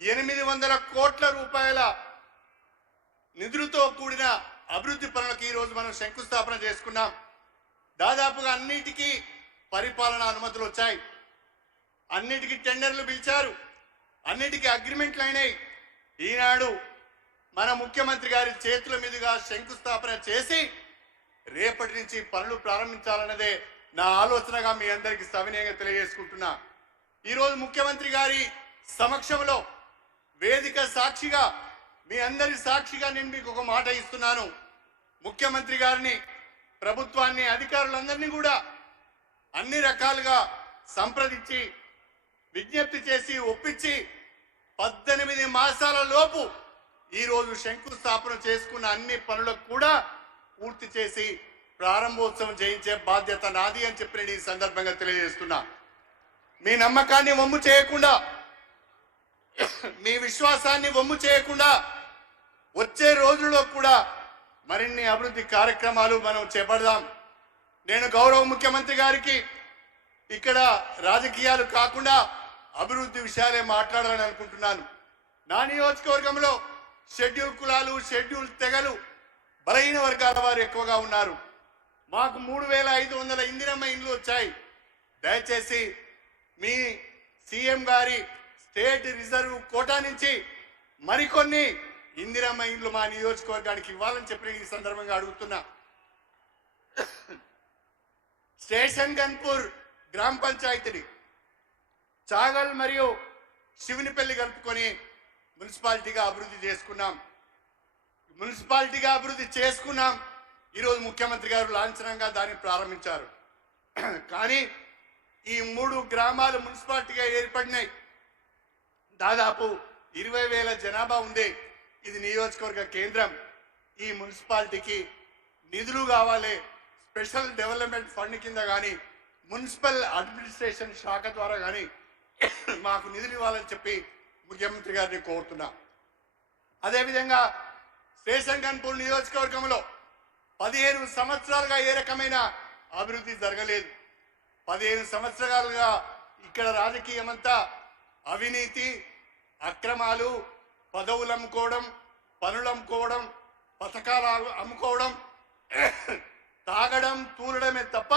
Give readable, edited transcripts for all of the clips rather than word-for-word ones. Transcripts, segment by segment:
800 కోట్ల రూపాయల నిధులతో కూడిన అభివృద్ధి పనులకు ఈ రోజు మనం శంకుస్థాపన చేసుకున్నాం. దాదాపుగా అన్నిటికీ పరిపాలన అనుమతులు వచ్చాయి, అన్నిటికీ టెండర్లు పిలిచారు, అన్నిటికీ అగ్రిమెంట్లు అయినాయి. ఈనాడు మన ముఖ్యమంత్రి గారి చేతుల మీదుగా శంకుస్థాపన చేసి రేపటి నుంచి పనులు ప్రారంభించాలన్నదే నా ఆలోచనగా మీ అందరికీ సవినయంగా తెలియజేసుకుంటున్నా. ఈరోజు ముఖ్యమంత్రి గారి సమక్షంలో వేదిక సాక్షిగా మీ అందరి సాక్షిగా నేను మీకు ఒక మాట ఇస్తున్నాను. ముఖ్యమంత్రి గారిని, ప్రభుత్వాన్ని, అధికారులందరినీ కూడా అన్ని రకాలుగా సంప్రదించి విజ్ఞప్తి చేసి ఒప్పించి 18 మాసాల లోపు ఈరోజు శంకుస్థాపన చేసుకున్న అన్ని పనులకు కూడా పూర్తి చేసి ప్రారంభోత్సవం చేయించే బాధ్యత నాది అని చెప్పి నేను ఈ సందర్భంగా తెలియజేస్తున్నా. మీ నమ్మకాన్ని వమ్ము చేయకుండా, మీ విశ్వాసాన్ని వమ్ము చేయకుండా వచ్చే రోజుల్లో కూడా మరిన్ని అభివృద్ధి కార్యక్రమాలు మనం చేపడదాం. నేను గౌరవ ముఖ్యమంత్రి గారికి ఇక్కడ రాజకీయాలు కాకుండా అభివృద్ధి విషయాలే మాట్లాడాలని అనుకుంటున్నాను. నా నియోజకవర్గంలో షెడ్యూల్ కులాలు, షెడ్యూల్ తెగలు, బలహీన వర్గాల వారు ఎక్కువగా ఉన్నారు. మాకు 3500 ఇందిరమ్మ ఇండ్లు వచ్చాయి. దయచేసి మీ సీఎం గారి స్టేట్ రిజర్వ్ కోటా నుంచి మరికొన్ని ఇందిరమ్మ ఇండ్లు మా నియోజకవర్గానికి ఇవ్వాలని చెప్పి ఈ సందర్భంగా అడుగుతున్నా. స్టేషన్ గన్పూర్ గ్రామ పంచాయతీని చాగల్ మరియు శివునిపల్లి కలుపుకొని మున్సిపాలిటీగా అభివృద్ధి చేసుకున్నాం. ఈరోజు ముఖ్యమంత్రి గారు లాంఛనంగా దాన్ని ప్రారంభించారు. కానీ ఈ 3 గ్రామాలు మున్సిపాలిటీగా ఏర్పడినాయి. దాదాపు 20,000 జనాభా ఉంది. ఇది నియోజకవర్గ కేంద్రం. ఈ మున్సిపాలిటీకి నిధులు కావాలి. స్పెషల్ డెవలప్మెంట్ ఫండ్ కింద కానీ, మున్సిపల్ అడ్మినిస్ట్రేషన్ శాఖ ద్వారా కానీ మాకు నిధులు ఇవ్వాలని చెప్పి ముఖ్యమంత్రి గారిని కోరుతున్నా. అదేవిధంగా స్టేషన్ గన్పూర్ నియోజకవర్గంలో 15 సంవత్సరాలుగా ఏ రకమైన అభివృద్ధి జరగలేదు. 15 సంవత్సరాలుగా ఇక్కడ రాజకీయం అంతా అవినీతి, అక్రమాలు, పదవులు అమ్ముకోవడం, పనులు అమ్ముకోవడం, పథకాలు అమ్ముకోవడం, తాగడం, తూలడమే తప్ప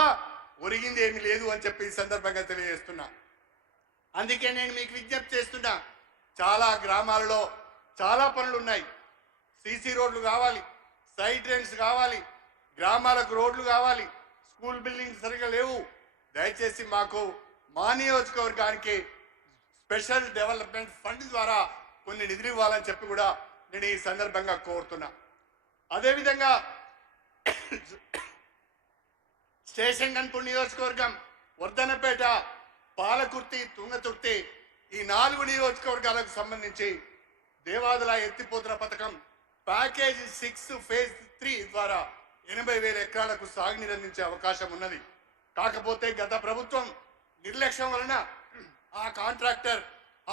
ఒరిగింది ఏమీ లేదు అని చెప్పి ఈ సందర్భంగా తెలియజేస్తున్నా. అందుకే నేను మీకు విజ్ఞప్తి చేస్తున్నా. చాలా గ్రామాలలో చాలా పనులు ఉన్నాయి. సీసీ రోడ్లు కావాలి, సైడ్ డ్రైన్స్ కావాలి, గ్రామాలకు రోడ్లు కావాలి, స్కూల్ బిల్డింగ్స్ సరిగా లేవు. దయచేసి మాకు మా నియోజకవర్గానికి స్పెషల్ డెవలప్మెంట్ ఫండ్ ద్వారా కొన్ని నిధులు ఇవ్వాలని చెప్పి కూడా నేను ఈ సందర్భంగా కోరుతున్నా. అదేవిధంగా స్టేషన్ గన్పూర్ నియోజకవర్గం, వర్ధనపేట, పాలకుర్తి, తుంగతుర్తి ఈ 4 నియోజకవర్గాలకు సంబంధించి దేవాదుల ఎత్తిపోతల పథకం ప్యాకేజ్ 6 ఫేజ్ 3 ద్వారా 80,000 ఎకరాలకు సాగునీరు అందించే అవకాశం ఉన్నది. కాకపోతే గత ప్రభుత్వం నిర్లక్ష్యం వలన ఆ కాంట్రాక్టర్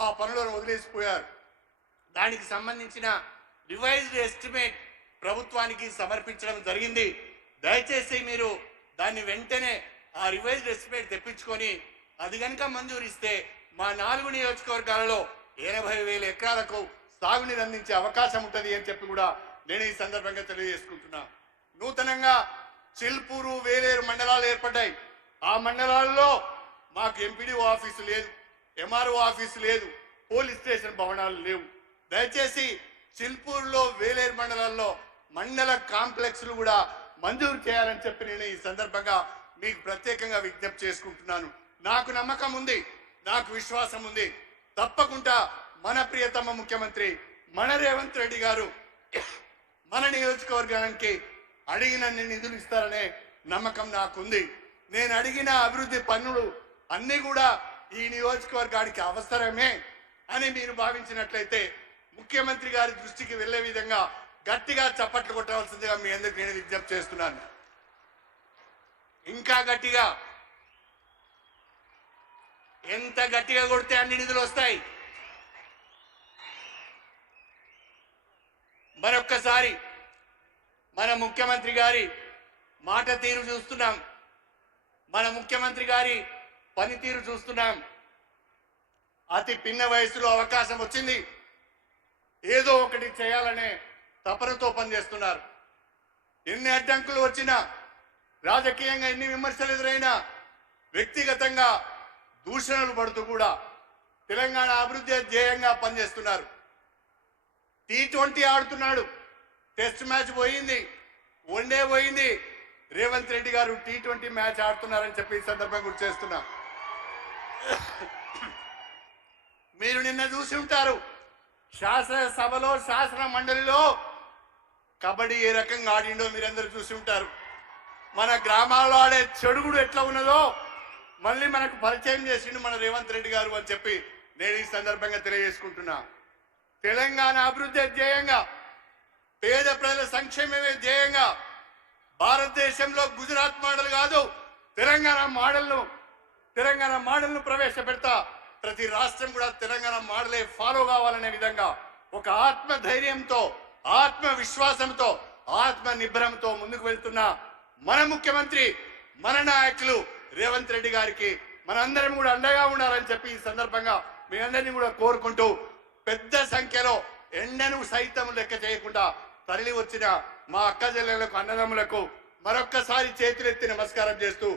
ఆ పనులను వదిలేసిపోయారు. దానికి సంబంధించిన రివైజ్డ్ ఎస్టిమేట్ ప్రభుత్వానికి సమర్పించడం జరిగింది. దయచేసి మీరు దాన్ని వెంటనే ఆ రివైజ్డ్ ఎస్టిమేట్ తెప్పించుకొని అది కనుక మంజూరిస్తే మా 4 నియోజకవర్గాలలో 80,000 ఎకరాలకు సాగునీరు అందించే అవకాశం ఉంటుంది అని చెప్పి కూడా నేను ఈ సందర్భంగా తెలియజేసుకుంటున్నా. నూతనంగా చిల్పూరు, వేలేరు మండలాలు ఏర్పడ్డాయి. ఆ మండలాల్లో మాకు ఎంపీడీఓ ఆఫీసు లేదు, ఎంఆర్ఓ ఆఫీసు లేదు, పోలీస్ స్టేషన్ భవనాలు లేవు. దయచేసి చిల్పూరులో, వేలేరు మండలాల్లో మండల కాంప్లెక్స్లు కూడా మంజూరు చేయాలని చెప్పి నేను ఈ సందర్భంగా మీకు ప్రత్యేకంగా విజ్ఞప్తి చేసుకుంటున్నాను. నాకు నమ్మకం ఉంది, నాకు విశ్వాసం ఉంది. తప్పకుండా మన ప్రియతమ ముఖ్యమంత్రి మన రేవంత్ రెడ్డి గారు మన నియోజకవర్గానికి అడిగినన్ని నిధులు ఇస్తారనే నమ్మకం నాకుంది. నేను అడిగిన అభివృద్ధి పనులు అన్నీ కూడా ఈ నియోజకవర్గానికి అవసరమే అని మీరు భావించినట్లయితే ముఖ్యమంత్రి గారి దృష్టికి వెళ్లే విధంగా గట్టిగా చప్పట్లు కొట్టవలసిందిగా మీ అందరికీ నేను విజ్ఞప్తి చేస్తున్నాను. ఇంకా గట్టిగా, ఎంత గట్టిగా కొడితే అన్ని నిధులు వస్తాయి. మరొక్కసారి మన ముఖ్యమంత్రి గారి మాట తీరు చూస్తున్నాం, మన ముఖ్యమంత్రి గారి పనితీరు చూస్తున్నాం. అతి పిన్న వయసులో అవకాశం వచ్చింది. ఏదో ఒకటి చేయాలనే తపనతో పనిచేస్తున్నారు. ఎన్ని అడ్డంకులు వచ్చినా, రాజకీయంగా ఎన్ని విమర్శలు ఎదురైనా, వ్యక్తిగతంగా దూషణలు పడుతూ కూడా తెలంగాణ అభివృద్ధి ధ్యేయంగా పనిచేస్తున్నారు. T20 ఆడుతున్నాడు, టెస్ట్ మ్యాచ్ పోయింది, వన్డే పోయింది. రేవంత్ రెడ్డి గారు T20 మ్యాచ్ ఆడుతున్నారని చెప్పి ఈ సందర్భంగా గుర్తు చేస్తున్నా. మీరు నిన్న చూసి ఉంటారు, శాసనసభలో శాసన మండలిలో కబడ్డీ ఏ రకంగా ఆడిండో మీరందరూ చూసి ఉంటారు. మన గ్రామాల్లో ఆడే చెడుగుడు ఎట్లా ఉన్నదో మళ్ళీ మనకు పరిచయం చేసిండు మన రేవంత్ రెడ్డి గారు అని చెప్పి నేను ఈ సందర్భంగా తెలియజేసుకుంటున్నా. తెలంగాణ అభివృద్ధి ధ్యేయంగా, పేద ప్రజల సంక్షేమమే ధ్యేయంగా భారతదేశంలో గుజరాత్ మోడల్ కాదు, తెలంగాణ మోడల్ను ప్రవేశపెడతా. ప్రతి రాష్ట్రం కూడా తెలంగాణ మోడలే ఫాలో కావాలనే విధంగా ఒక ఆత్మ ధైర్యంతో, ఆత్మ విశ్వాసంతో, ఆత్మ నిబ్బరంతో ముందుకు వెళ్తున్న మన ముఖ్యమంత్రి, మన నాయకులు రేవంత్ రెడ్డి గారికి మనందరం కూడా అండగా ఉండాలని చెప్పి ఈ సందర్భంగా మీ అందరినీ కూడా కోరుకుంటూ, పెద్ద సంఖ్యలో ఎండను సైతం లెక్క చేయకుండా తరలి వచ్చిన మా అక్క చెల్లెలకు, అన్నదమ్ములకు మరొక్కసారి చేతులెత్తి నమస్కారం చేస్తూ